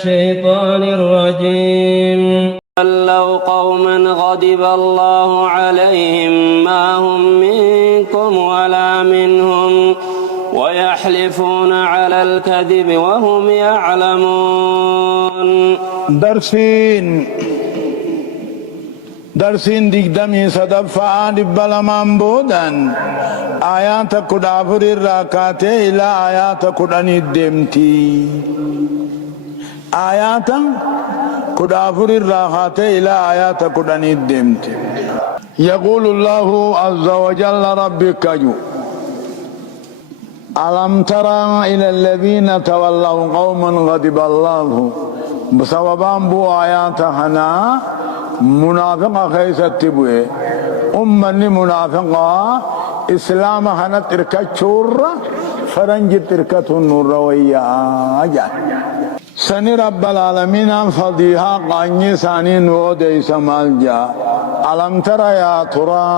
الشيطان الرجيم. لو قوما غضب الله عليهم ما هم منكم ولا منهم ويحلفون على الكذب وهم يعلمون. درسين دقدمي صدفة دبلمان بودن آيات كدافر الراكات إلى آيات كدني الدمتي آيات كدافر الراكات إلى آيات كدني الدمتي. يقول الله عز وجل ربك جو ألم ترى إلى الذين تولوا قوما غضب الله بسببان بو آيات هنا منافقة خيست بوه أمني منافقة إسلام هنا تركة شور فرنج تركة النور ويا أجل سني رب العالمين فضيها قاني ساني نودي سمال جا. ألم ترى يا ترى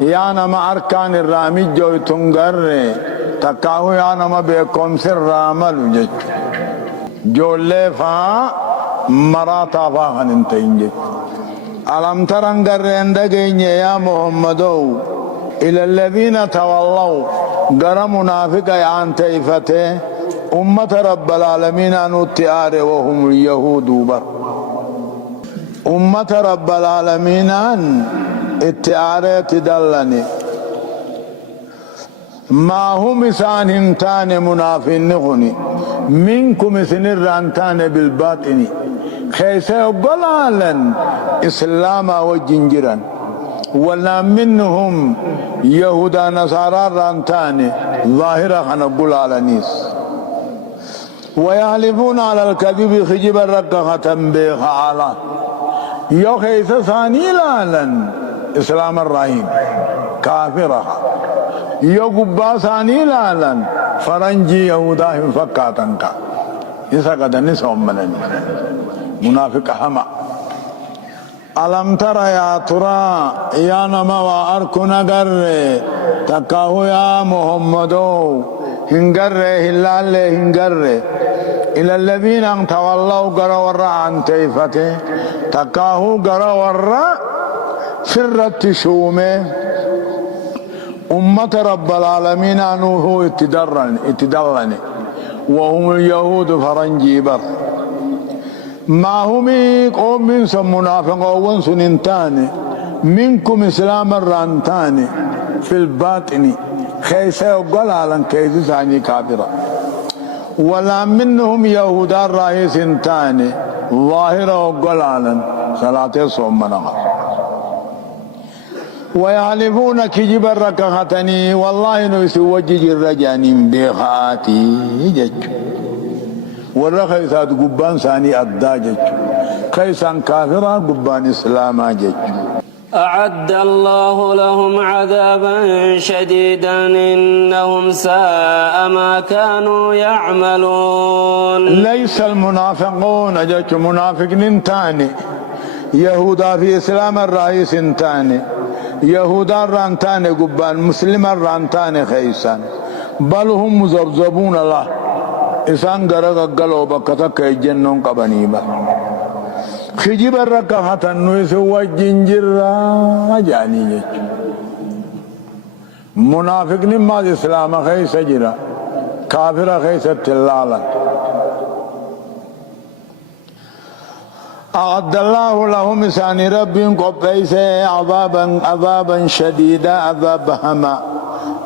يا نما أركان الرامي جو تنگر تکاہو یا نما بيكم سر رامل جج جولے فا مراتا فاہن انتين جج. ألم ترنگر رندگين يا محمدو إلى الذين تولوا غر منافق عن تيفته أمة رب العالمين أنو التعار وهم اليهود بر أمة رب العالمين أن التعار تدلني ما هم إسان هنتان منافين نغني منكم سنر أنتان بالباطن خيسا قلالا إسلاما وجنجرا ولا منهم يهودا نصارى رانتان ظاهرة نقول على نيس ويحلفون على الكذب خجب الرقة تنبيخ على يو خيسا ثاني لالا إسلام الرحيم كافرة يو قبا ثاني لالا فرنجي يهودا فكاتنك إسا قد نسهم منني منافق هما. ألم ترى يا ترى يا نما وأركنا قر تكاهو يا محمدو هنقر هلال هنقر إلى الذين تولوا قر ورا عن تيفته تكاهو قر ورا فرت شومه أمة رب العالمين أنه اتدرني وهم اليهود فرنجي بر ما هم قوم من سم منافقون سننتان منكم إسلام الرانتان في الباطن خيسا يقول على كيس ثاني كافرة ولا منهم يهودا الرئيس تاني ظاهرة وقول على صلاة صوم منغا ويعلفون كجب الركختني والله نسي وجج الرجاني بخاتي جج والرخيصات قبان ثاني أداجج خيسان كافرة قبان إسلاما جج. أعد الله لهم عذابا شديدا إنهم ساء ما كانوا يعملون. ليس المنافقون جج منافق ننتاني يهودا في إسلام الرئيس انتاني يهودا رانتاني قبان مسلم رانتاني خيسان بل هم مزبزبون الله إسان غرق قلو بكتك الجنون قبنيبا خجب الركعة النويس والجنجر جاني جج منافق نما الإسلام خيس جرا كافر خيس تلالا. أعد الله لهم إسان ربهم قبيس عذابا شديدا عذاب هما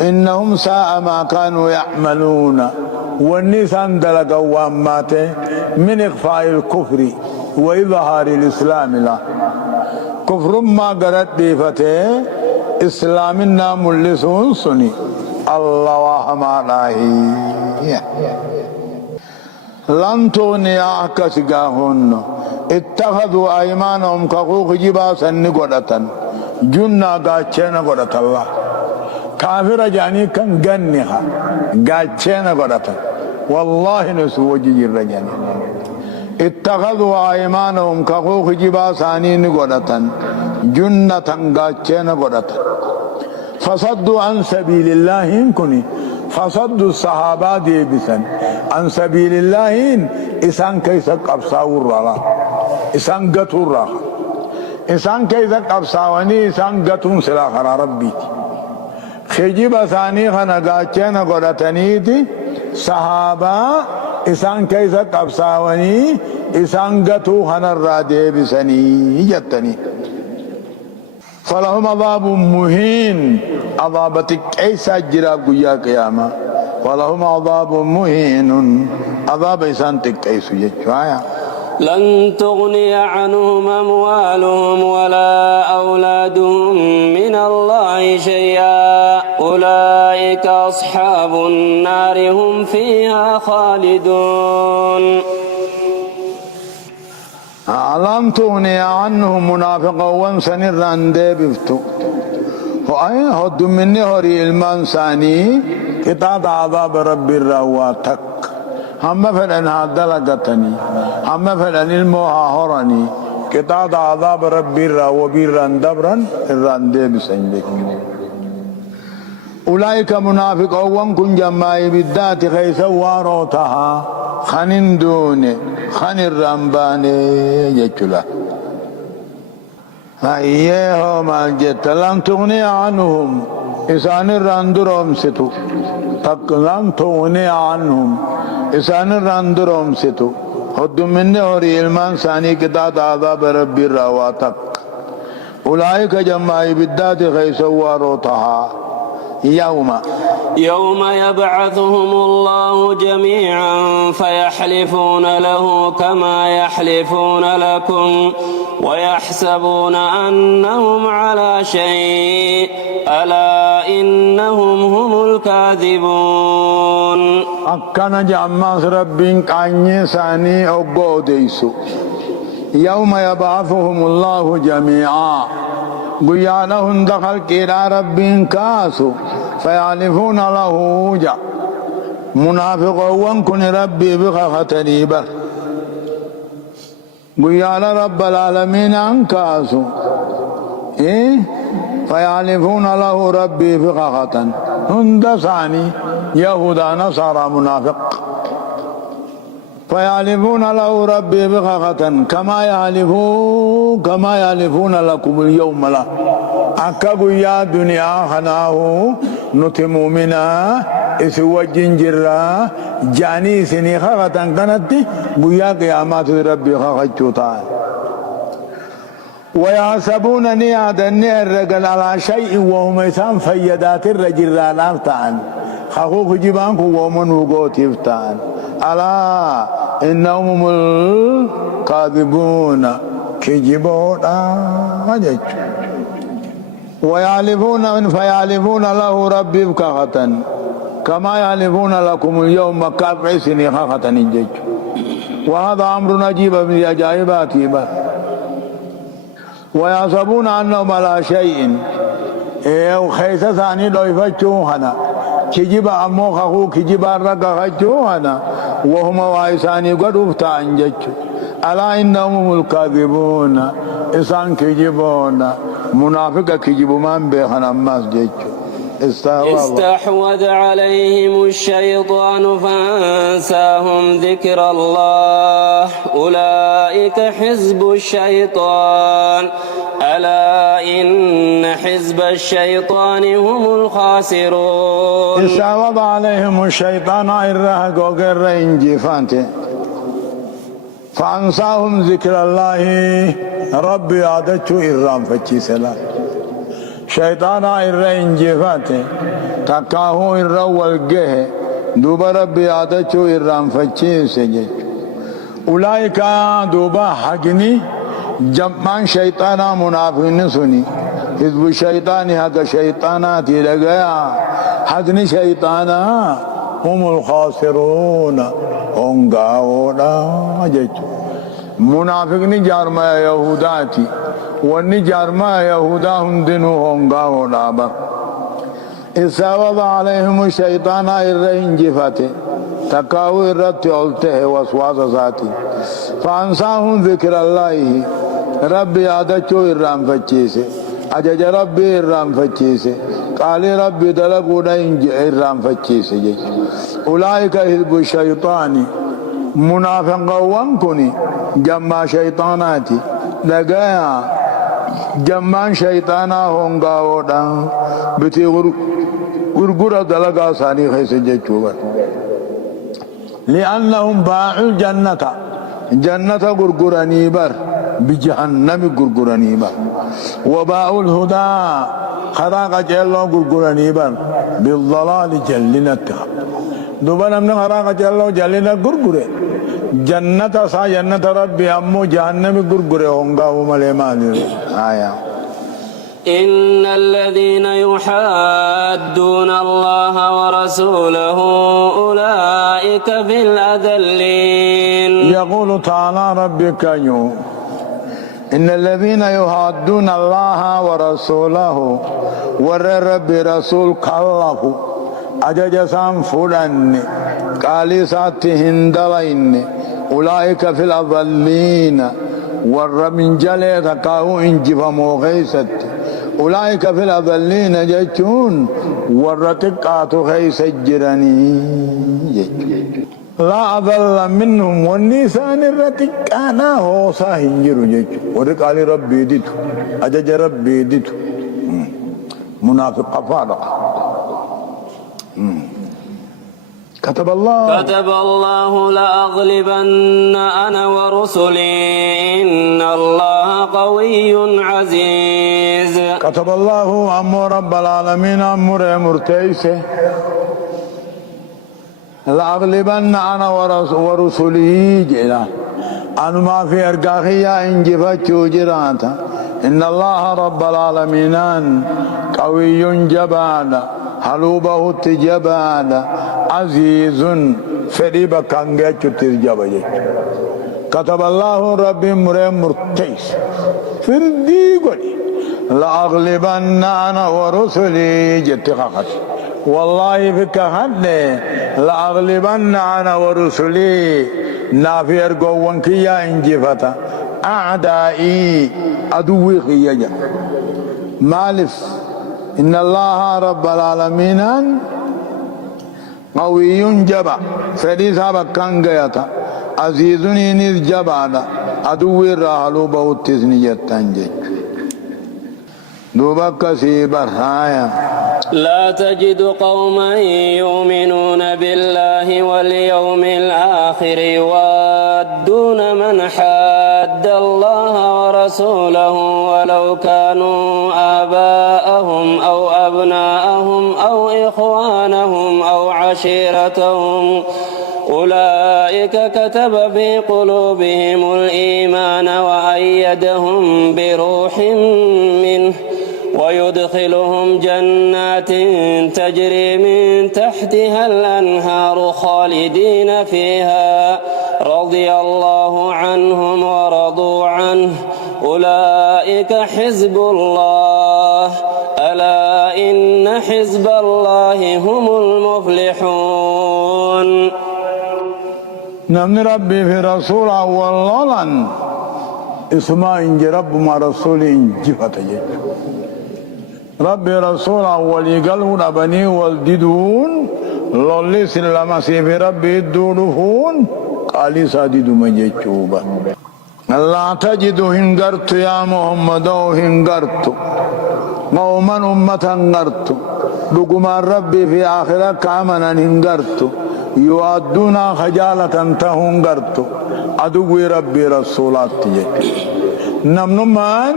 إنهم ساء ما كانوا يعملون. والنسان دلقوا واماته من إخفاء الكفر وإظهار الإسلام له كفر ما قرأت ديفته إسلامنا ملسون سني الله وحما لاهي لن تغني أحكسقاهن اتخذوا أيمانهم كقوق جباسا نقودة جنة قاتشين قودة الله كافر جاني كان غنيها قاتشين قودة والله نسوى جير جاني اتخذوا أيمانهم كقوق جباسا نقودة جنة قاتشين قودة فصدوا عن سبيل الله كني فصدوا الصحابة ديبسا عن سبيل الله إسان كيسا قبصاور رالا إسان قطور رالا إسان كيسا قبصاواني إسان قطون سلاخرا ربي خجيب ثاني خنقاتشين قرأتنيتي صحابة إسان كيسا قبصاواني إسان قطو خنرادي بسني جتني فلهم عذاب مهين عذابتك أيسا جراب قيا قياما ولهم عذاب مهين عذاب إسان تك أيسو يجوايا لن تغني عنهم أموالهم ولا أولادهم من الله شيئا أولئك أصحاب النار هم فيها خالدون ألم تغني عنهم منافقا وانسان الرندي بفتو وأي هد مني هوري المنساني كتاب عذاب ربي الرواتك هم فلن هذا لقتني هم فلن الموها هرني كتاب عذاب ربي الروابيران دبرا الرندي بسنجك أولئك منافقا وانكن جماعي بالذات خيسا واروتها خنين دوني خن الرمباني يجلا أيها ما جت لم تغني عنهم إسان الرندرهم ستو لم تغني عنهم إسان الرندرهم ستو خد مني هوري المان ثاني كتاب عذاب ربي الرواتك أولئك جماعي بالذات خيسا واروتها يوم يبعثهم الله جميعا فيحلفون له كما يحلفون لكم ويحسبون أنهم على شيء ألا إنهم هم الكاذبون أكنا جامعس ربين كاني ساني أبو ديسو يوم يبعثهم الله جميعا قيانهم دخل كيرا ربين كاسو فيعلفون له جا منافقون كن ربي بخختني بر قيان رب العالمين انكاسو فيعلفون له ربي بخختن هند ثاني يهودا نصارى منافق فيعلفون له ربي بخختن كما يعلفون لكم اليوم لا أكبر يا دنيا خناه نتمو منا إسوا جنجرا جاني سني خختن كانت بيا قيامات ربي خختوتا ويحسبونني عدني الرجل على شيء وهم يسام فيدات الرجل رالفتان خاخو جيبان ومن وقوتيفتان ألا إنهم الكاذبون كجبون أجج ويعلفون فيعلفون له ربي بكخة كما يعلفون لكم اليوم كافع سني خخة نجج وهذا أمر نجيب من العجائبات ويحسبون أنهم على شيء خيسة ثاني لو يفتشوهنا كجب أمو خخو كجب الرقا خجوهنا وهم وايساني قد افتان جج ألا إنهم الكاذبون إسان كجبون منافق كجب من بيخنا ماس جج استحوذ عليهم الشيطان فانساهم ذكر الله أولئك حزب الشيطان ألا إن حزب الشيطان هم الخاسرون استحوذ عليهم الشيطان إرها قوغر إنجي فانتي فانساهم ذكر الله ربي عادتشو إرام فتشي سلام شيطان إرين جفاته تكاهو إرول جه دوبا ربي عادتشو إرام فتشي سجج أولئك دوبا حقني جمعان شيطانا منافقين سني حزب الشيطان حق شيطانات لغايا حقني شيطانا هم الخاسرون هم قاونا جج منافقين جارما يهوداتي واني جارما يهودا هم دينهم قاو نابر استحوذ عليهم الشيطان إرين جفاته تكاو إرت يولته وسواس ذاتي فانساهم ذكر الله ربي عادتشو إرام فتشيسي أجج ربي إرام فتشيسي قال ربي دلقونا إرام فتشيسي أولئك حزب الشيطان منافقون كوني جمع شيطاناتي لقايا جمع شيطانا هونغاودا بتي غرغرة دلقا ثاني خيس جيتشوغا لأنهم باعوا الجنة جنة غرغراني بر بجهنم غرغراني بر وباعوا الهدى خراق جلو غرغراني بر بالضلال جلنتها دوبنا من خراق جلو جلنا غرغره جنة سا جنة ربي أمو جهنم غرغره هونغا ومليمان آية إن الذين يحادون الله ورسوله أولئك في الأذلين يقول تعالى ربك يوم إن الذين يحادون الله ورسوله ور رب رسول كالله أججسان فلان قالي ساتهن دلين أولئك في الأذلين ور من جلي تقاو انجف موغيست أولئك في الأذلين جيتون ورتقات خيس الجراني لا أذل منهم والنسان الرتقانا هو ساهنجر جيتو ورقال ربي ديتو أجج ربي ديتو منافق فارق كتب الله لأغلبن أنا ورسلي إن الله قوي عزيز كتب الله أمر رب العالمين أمر مرتيسه لأغلبن أنا ورسلي جلا أنا ما في أرقاخية إنجفت جراتا إن الله رب العالمين قوي جبان حلوبه تجبان عزيز فريبا كانجاتو ترجبا كتب الله ربي مرتيس فردي قولي لأغلبن أنا ورسلي جتخاخت والله فيك حد لأغلبن أنا ورسلي نافير قوان كيا انجفتا أعدائي أدوي خيجا مالف إن الله رب العالمين قوي جبا فريسا بكان غياتا عزيز نيز جبا أدوي راحلو بوت تسنية تنجج دوبك سيبر لا تجد قوما يؤمنون بالله واليوم الآخر يوادون من حاد الله ورسوله ولو كانوا آباءهم أو أبناءهم أو إخوانهم أو عشيرتهم أولئك كتب في قلوبهم الإيمان وأيدهم بروح منه ويدخلهم جنات تجري من تحتها الأنهار خالدين فيها رضي الله عنهم ورضوا عنه أولئك حزب الله ألا إن حزب الله هم المفلحون نمن ربي في رسول أولا اسمع إنج رب ما رسول إنج فتجد ربي رسول أولي قلوا أبني والددون لولي سلما سيفي ربي الدولفون قالي سادد مجيشوبا لا تجد هنغرت يا محمد هنغرت قوما أمة هنغرت لقما ربي في آخرة كامنا هنغرت يؤدونا خجالة تهنغرت أدوي ربي رسولات تجد نمنمان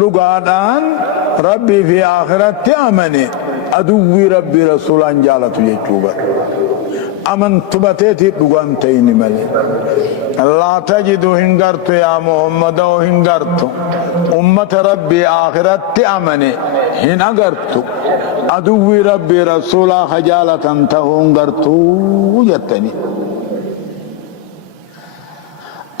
لقادان ربي في آخرت أمني أدوي ربي رسولان جالة يجوبا أمن تبتيتي لقانتين ملي لا تجد هنغرت يا محمد هنغرت أمة ربي آخرت أمني هنغرت أدوي ربي رسولا خجالة تهنغرت يتني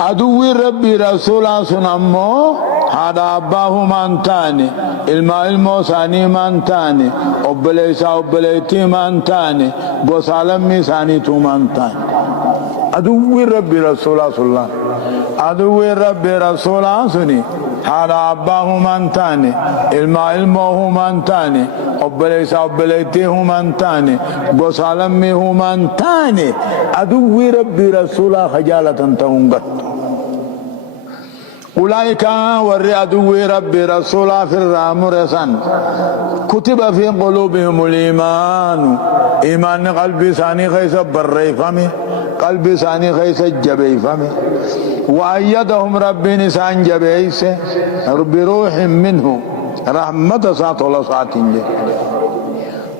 أدوي ربي رسولا سنمو هذا أباه مانتاني ilmo sani mantani obboleetti mantani gosalammi sani tu mantani aduwwi rabbi rasulullah sallallahu عدو ربي رسولا سني حالا أباه من تاني علمه من تاني أبليس أبليته من تاني قصالمه من تاني عدو ربي رسولا خجالة تهونغت أولئك ور عدو ربي رسولا في الرامرسان كتب في قلوبهم الإيمان إيمان قلبي ثاني خيس بريفمي قلبي ثاني خيس جبيفمي وأيدهم ربي نسان جبيس بروح منه رحمة سات الله ساتين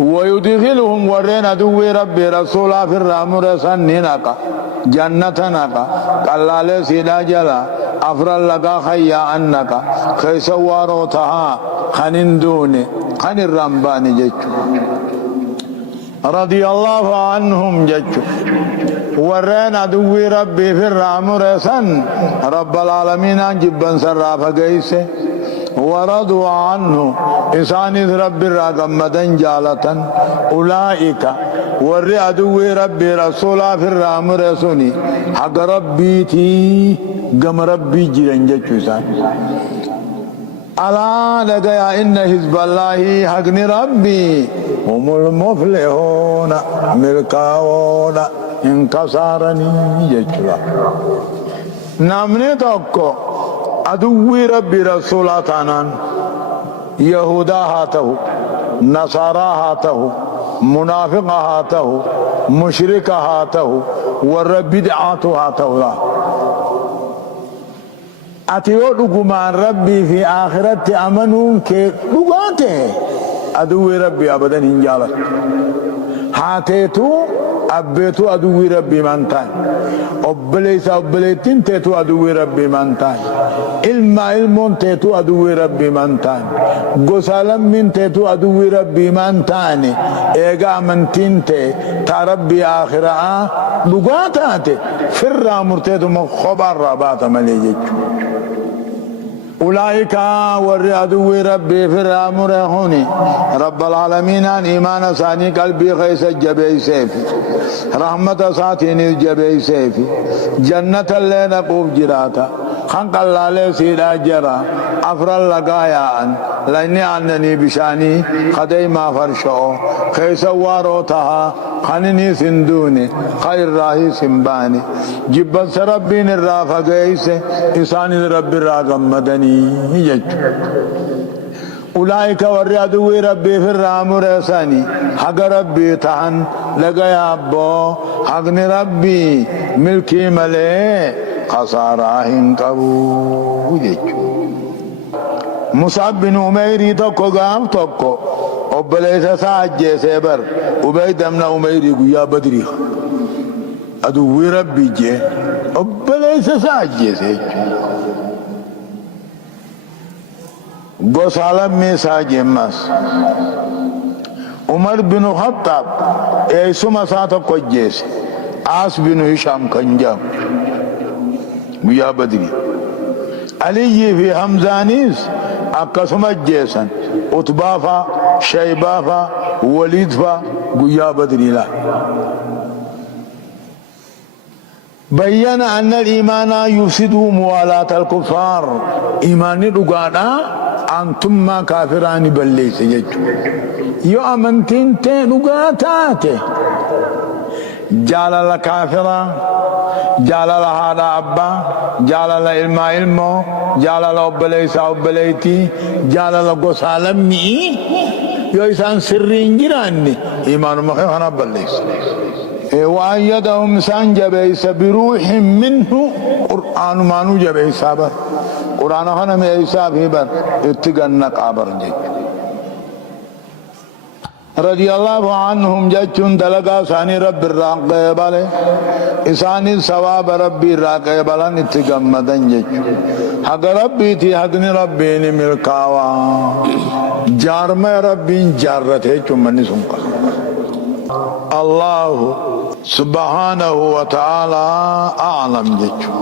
ويدخلهم ورين عدو ربي رسولا في الرامرسان نناقا جنة ناقا قلال سيدا جلا أفرال لقا خيا أنك خيس واروتها خنين دوني خن الرمبان جيجو رضي الله عنهم جيجو ورين عدو ربي في الرامرسان رب العالمين جبا سرافا قيسه ورضوا عنه إسان رب الرقمة جالة أولئك ور عدو ربي رسولا في الرامرسوني حق ربيتي قم ربي جيران جيجوسان ألا لقيا إن حزب الله حقني ربي هم المفلحون ملكاون انكسارني جيجوا نامني توقو عدو ربي رسولا تانان يهودا هاته نصارى هاته منافق هاته مشرك هاته والرب بدعات هاته لا أتيو دقمان ربي في آخرت أمنون كي دقاته عدو ربي أبدا هنجالت هاتيتو أبيتو عدو ربي منتان أبليس أبليتين تيتو عدو ربي منتان علمون تيتو عدو ربي منتان قسالم من تيتو عدو ربي منتان إيقا منتين تي تربي آخرة لغاتات فرا مرتيتو مخبر ربات مليجيك أولئك ور عدو ربي في الرامرهوني رب العالمين إيمان ثاني قلبي خيس الجبي سيفي رحمة ساتين الجبي سيفي جنة اللي نقوب جراتا خنق الله سيدا جرا أفرال لقايا لأني عنني بشاني خدي ما فرشو خيس واروتها خنني سندوني خير راهي سنباني جبت ربين الرافة قيس إسان رب الراقم مدني يجو أولئك ورعدو ربي في الرامر ثاني حق ربي تحن لقيا أبو حقني ربي ملكي ملي خساراهن قبو يجو مصعب بن عميري توكو قام توكو أبليس ساجي سيبر وبيد من عميري قيا بدري أدو ربي جي أبليس ساجي سيجو गोसालम में साजे मस Umar bin Khattab ऐसो मसाता को जैसे आस बिन हिशाम कंजाम गुया बदरी अली ये भी हमजानीस अकसमत जैसन उतबाफा शैबाफा वलीदफा गुया बदरी ला بين أن الإيمان يفسد موالاة الكفار إيمان رقانا أنتم ما كافران بليس يجو يو أمنتين تي رقاتات جال الكافرة جال هذا أبا جال علمه جال أبليس أبليتي جال قسالمي يو إسان سرين جراني إيمان مخيخنا بليس وأيدهم سانجبيس بروح منه قرآن مانو جبيس بر قرآن خنا ميسا في بر اتقنق عبر جيج رضي الله عنهم جيجون دلقا ثاني رب الراقب عليه إساني ثواب ربي الراقب على اتقمدن جيج حق ربي تي حقني ربي نملكاوا جارم ربي جارته چمني سنقا الله سبحانه وتعالى أعلم جيجو